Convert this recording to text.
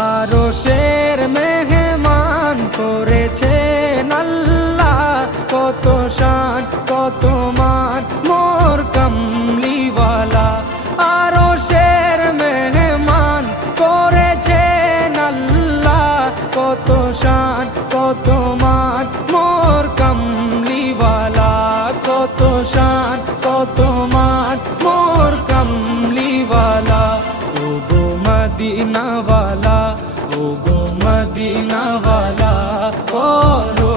আরশের মেহমান করেছেন আল্লাহ, কত শান কত মান মোর কামলিওয়ালা। আরশের মেহমান করেছেন আল্লাহ, কত শান কত মান মোর কামলিওয়ালা, কত শান কত মান মোর কামলিওয়ালা। ও গো মদিনাওয়ালা, ও গো মদিনাওয়ালা, করো